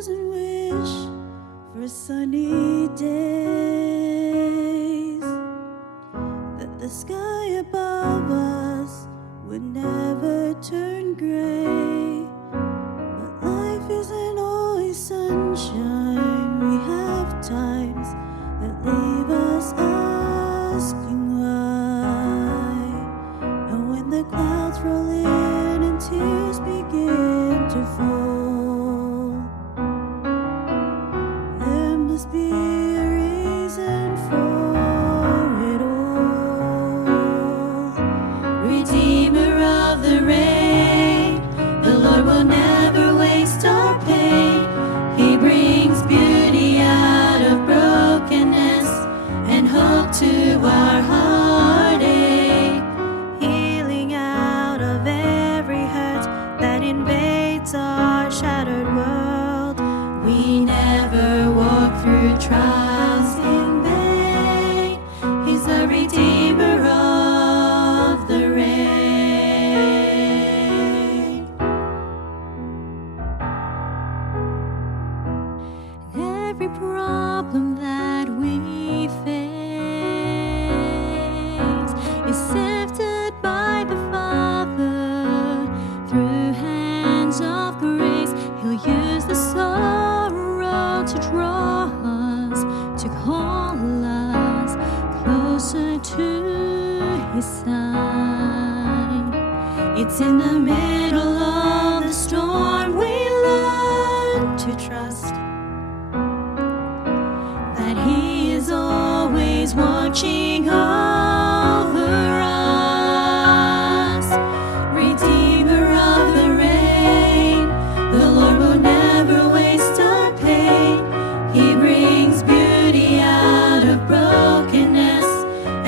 doesn't wish for sunny days, that the sky above us would never turn gray. But life isn't always sunshine. We have times that leave us asking why. And when the clouds roll in and tears begin to fall, there must be a reason for it all. Redeemer of the rain, the Lord will never waste our pain. He brings beauty out of brokenness and hope to our heartache, healing out of every hurt that invades our shattered world. We never walk through trials in vain. He's the Redeemer of the rain. Every problem that we face is sifted by the Father through hands of grace. He'll use the sorrow to draw us, to call us closer to His side. It's in the middle of the storm we learn to trust that He is always watching over us. Redeemer of the rain, the Lord will never waste our pain. He brings beauty out of brokenness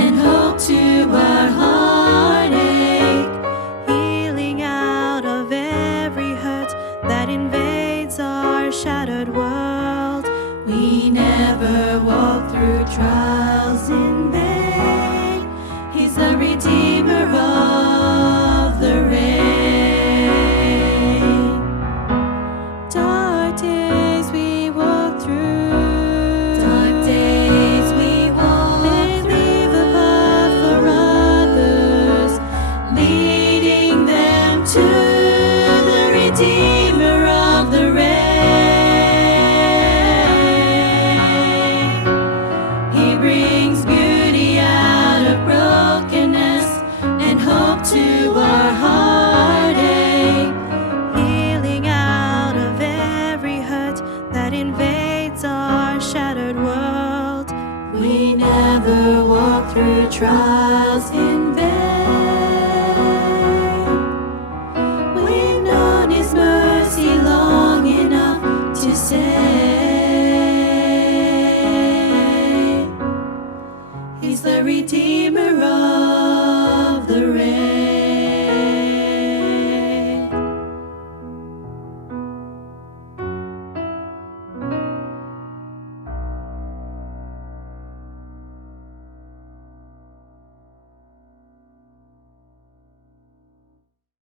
and hope to our heartache, healing out of every hurt that invades our shattered world. We never walk through trials